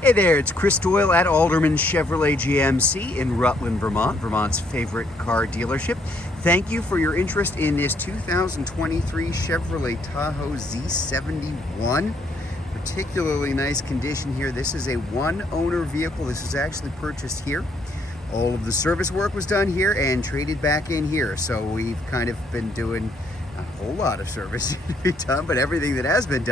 Hey there, it's Chris Doyle at Alderman Chevrolet GMC in Rutland, Vermont, Vermont's favorite car dealership. Thank you for your interest in this 2023 Chevrolet Tahoe Z71. Particularly nice condition here. This is a one-owner vehicle. This is actually purchased here. All of the service work was done here and traded back in here. So we've kind of been doing a whole lot of service to be done, but everything that has been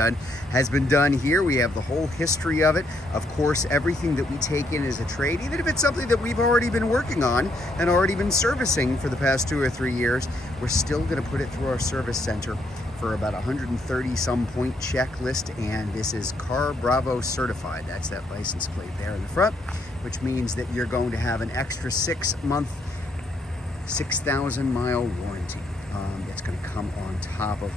done here. We have the whole history of it. Of course, everything that we take in is a trade, even if it's something that we've already been working on and already been servicing for the past 2 or 3 years. We're still going to put it through our service center for about 130 some point checklist, and this is Car Bravo certified. That's that license plate there in the front, which means that you're going to have an extra 6-month 6,000 mile warranty. It's going to come on top of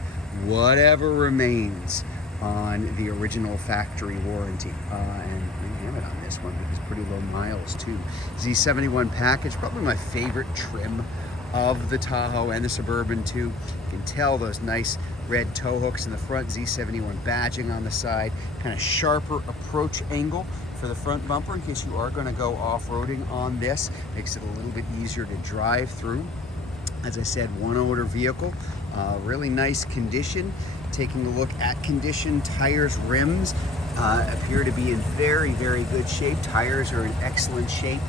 whatever remains on the original factory warranty. And we have it on this one because pretty low miles too. Z71 package, probably my favorite trim of the Tahoe and the Suburban too. You can tell those nice red tow hooks in the front, Z71 badging on the side, kind of sharper approach angle for the front bumper in case you are going to go off-roading on this. Makes it a little bit easier to drive through. As I said, one-owner vehicle, really nice condition. Taking a look at condition, tires, rims appear to be in very, very good shape. Tires are in excellent shape.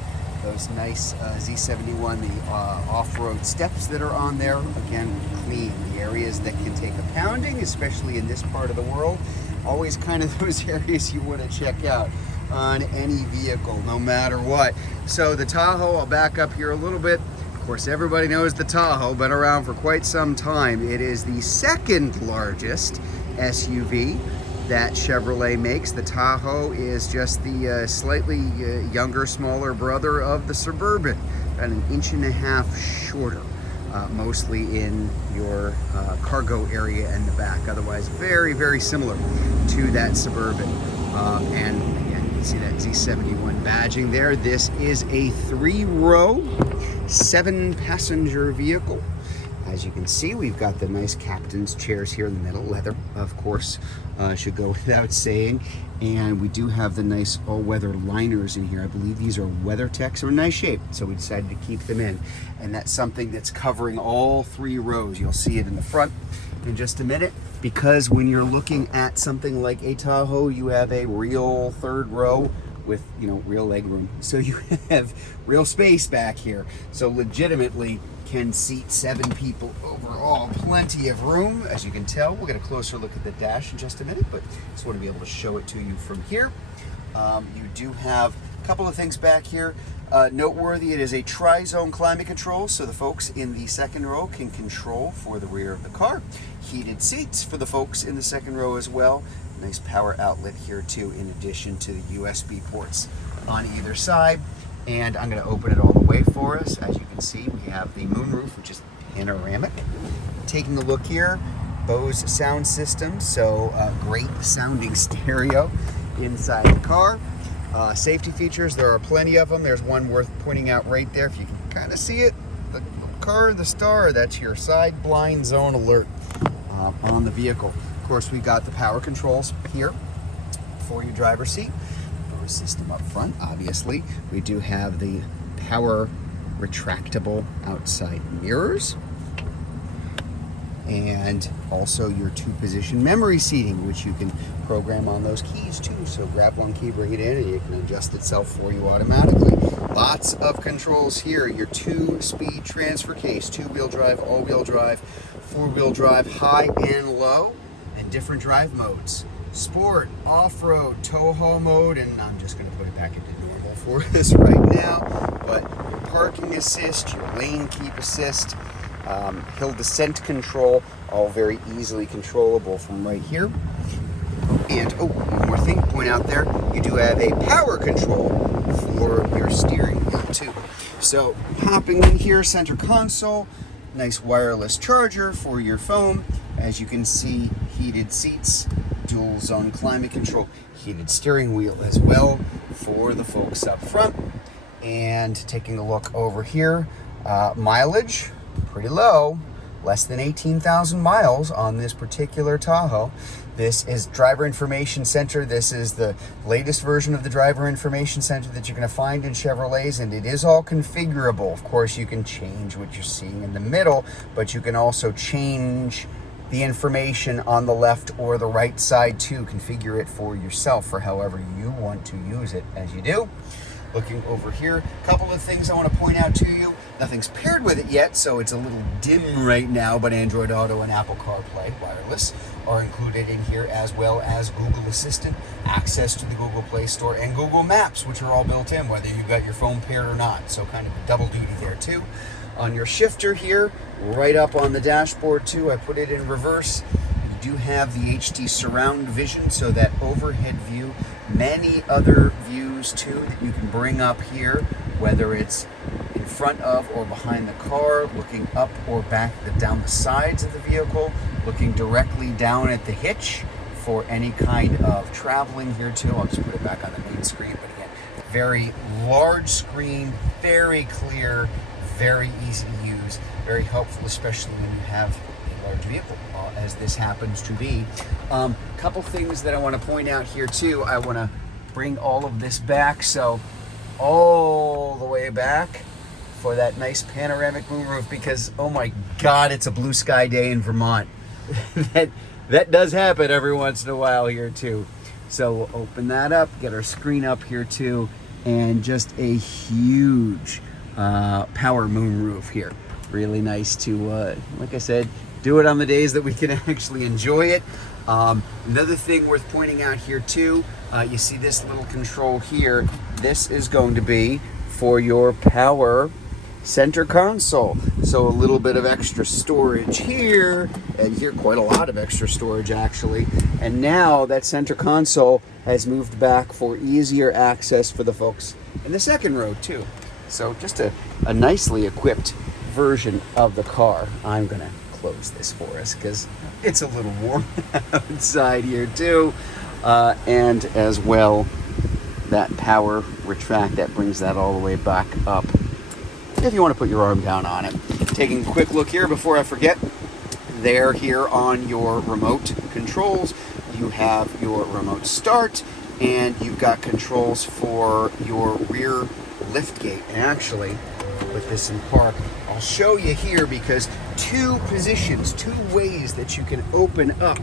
Those nice Z71, the off-road steps that are on there, again, clean. The areas that can take a pounding, especially in this part of the world, always kind of those areas you want to check out on any vehicle, no matter what. So the Tahoe, I'll back up here a little bit. Of course, everybody knows the Tahoe, been around for quite some time. It is the second largest SUV that Chevrolet makes. The Tahoe is just the slightly younger, smaller brother of the Suburban, about 1.5 inches shorter, mostly in your cargo area in the back. Otherwise, very, very similar to that Suburban. And again, you can see that Z71 badging there. This is a 3-row, 7-passenger vehicle. As you can see, we've got the nice captain's chairs here in the middle. Leather, of course, should go without saying. And we do have the nice all-weather liners in here. I believe these are WeatherTechs. They're in nice shape, so we decided to keep them in. And that's something that's covering all 3 rows. You'll see it in the front in just a minute, because when you're looking at something like a Tahoe, you have a real 3rd row with, you know, real leg room. So you have real space back here. So legitimately can seat 7 people overall. Plenty of room, as you can tell. We'll get a closer look at the dash in just a minute, but just want to be able to show it to you from here. You do have a couple of things back here. Noteworthy, it is a tri-zone climate control, so the folks in the 2nd row can control for the rear of the car. Heated seats for the folks in the 2nd row as well. Nice power outlet here too, in addition to the USB ports on either side. And I'm going to open it all the way for us. As you can see, we have the moonroof, which is panoramic. Taking a look here, Bose sound system, so great sounding stereo inside the car. Safety features, there are plenty of them. There's one worth pointing out right there. If you can kind of see it, the car, the star, that's your side blind zone alert on the vehicle. Of course, we've got the power controls here for your driver's seat. Door system up front, obviously. We do have the power retractable outside mirrors. And also your 2-position memory seating, which you can program on those keys too. So grab one key, bring it in, and it can adjust itself for you automatically. Lots of controls here. Your 2-speed transfer case, 2-wheel drive, all-wheel drive, 4-wheel drive, high and low, and different drive modes. Sport, off-road, tow haul mode, and I'm just going to put it back into normal for us right now. But your parking assist, your lane keep assist, hill descent control, all very easily controllable from right here. And one more thing to point out there, you do have a power control for your steering wheel too. So hopping in here, center console, nice wireless charger for your phone. As you can see, heated seats, dual zone climate control, heated steering wheel as well for the folks up front. And taking a look over here, mileage, pretty low, less than 18,000 miles on this particular Tahoe. This is Driver Information Center. This is the latest version of the Driver Information Center that you're going to find in Chevrolets, and it is all configurable. Of course, you can change what you're seeing in the middle, but you can also change the information on the left or the right side too. Configure it for yourself for however you want to use it as you do. Looking over here, a couple of things I want to point out to you. Nothing's paired with it yet, so it's a little dim right now, but Android Auto and Apple CarPlay wireless are included in here, as well as Google Assistant, access to the Google Play Store, and Google Maps, which are all built in, whether you got your phone paired or not. So kind of a double duty there too. On your shifter here, right up on the dashboard too, I put it in reverse. You do have the HD surround vision, so that overhead view, many other views too that you can bring up here, whether it's in front of or behind the car, looking up or back down the sides of the vehicle, looking directly down at the hitch for any kind of traveling here too. I'll just put it back on the main screen, but again, very large screen, very clear, very easy to use, very helpful, especially when you have a large vehicle, as this happens to be. Couple things that I want to point out here too. I want to bring all of this back, so all the way back for that nice panoramic moonroof, because oh my God, it's a blue sky day in Vermont. that does happen every once in a while here too. So we'll open that up, get our screen up here too, and just a huge power moonroof here. Really nice to, like I said, do it on the days that we can actually enjoy it. Another thing worth pointing out here too, you see this little control here. This is going to be for your power center console. So a little bit of extra storage here, and here quite a lot of extra storage actually. And now that center console has moved back for easier access for the folks in the second row too. So just a nicely equipped version of the car. I'm gonna close this for us because it's a little warm outside here too. And as well, that power retract that brings that all the way back up if you want to put your arm down on it. Taking a quick look here before I forget, there here on your remote controls, you have your remote start, and you've got controls for your rear lift gate. And actually, put this in park, I'll show you here, because two positions, two ways that you can open up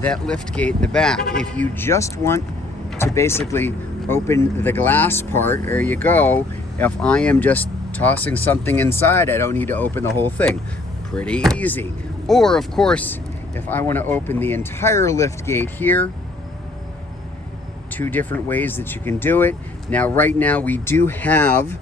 that lift gate in the back. If you just want to basically open the glass part, there you go. If I am just tossing something inside, I don't need to open the whole thing. Pretty easy. Or of course, if I want to open the entire lift gate here, two different ways that you can do it. Now, right now we do have,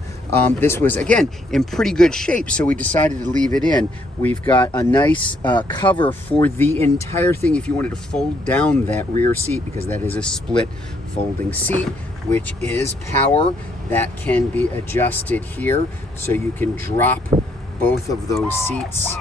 this was again in pretty good shape, so we decided to leave it in. We've got a nice cover for the entire thing if you wanted to fold down that rear seat, because that is a split folding seat, which is power that can be adjusted here. So you can drop both of those seats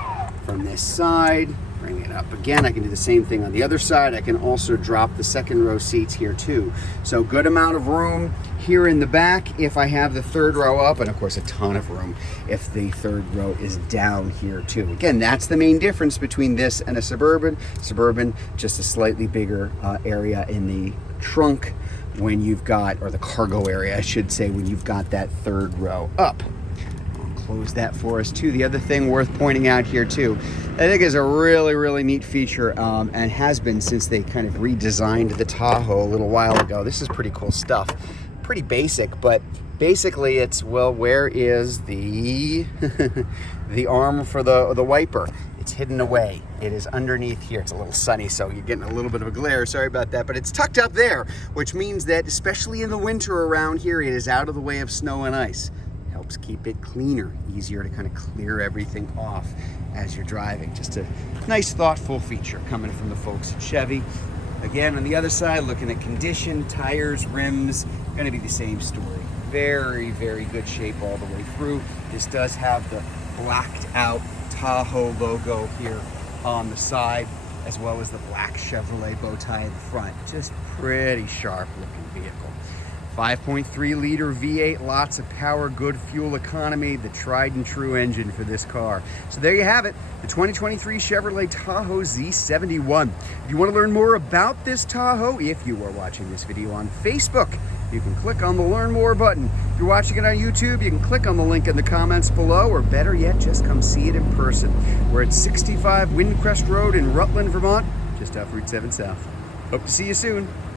from this side, bring it up again. I can do the same thing on the other side. I can also drop the second row seats here too. So good amount of room here in the back if I have the third row up, and of course a ton of room if the third row is down here too. Again, that's the main difference between this and a Suburban. Suburban, just a slightly bigger area in the trunk when you've got, or the cargo area I should say, when you've got that third row up. Close that for us too. The other thing worth pointing out here too, I think is a really neat feature, and has been since they kind of redesigned the Tahoe a little while ago. This is pretty cool stuff. Pretty basic, but basically it's, well, where is the the arm for the wiper? It's hidden away. It is underneath here. It's a little sunny, so you're getting a little bit of a glare. Sorry about that, but it's tucked up there, which means that especially in the winter around here, it is out of the way of snow and ice. Helps keep it cleaner, easier to kind of clear everything off as you're driving. Just a nice, thoughtful feature coming from the folks at Chevy. Again, on the other side, looking at condition, tires, rims, going to be the same story. Very good shape all the way through. This does have the blacked out Tahoe logo here on the side, as well as the black Chevrolet bow tie in the front. Just pretty sharp looking vehicle. 5.3 liter V8, lots of power, good fuel economy, the tried and true engine for this car. So there you have it, the 2023 Chevrolet Tahoe Z71. If you want to learn more about this Tahoe, if you are watching this video on Facebook, you can click on the Learn More button. If you're watching it on YouTube, you can click on the link in the comments below, or better yet, just come see it in person. We're at 65 Windcrest Road in Rutland, Vermont, just off Route 7 South. Hope to see you soon.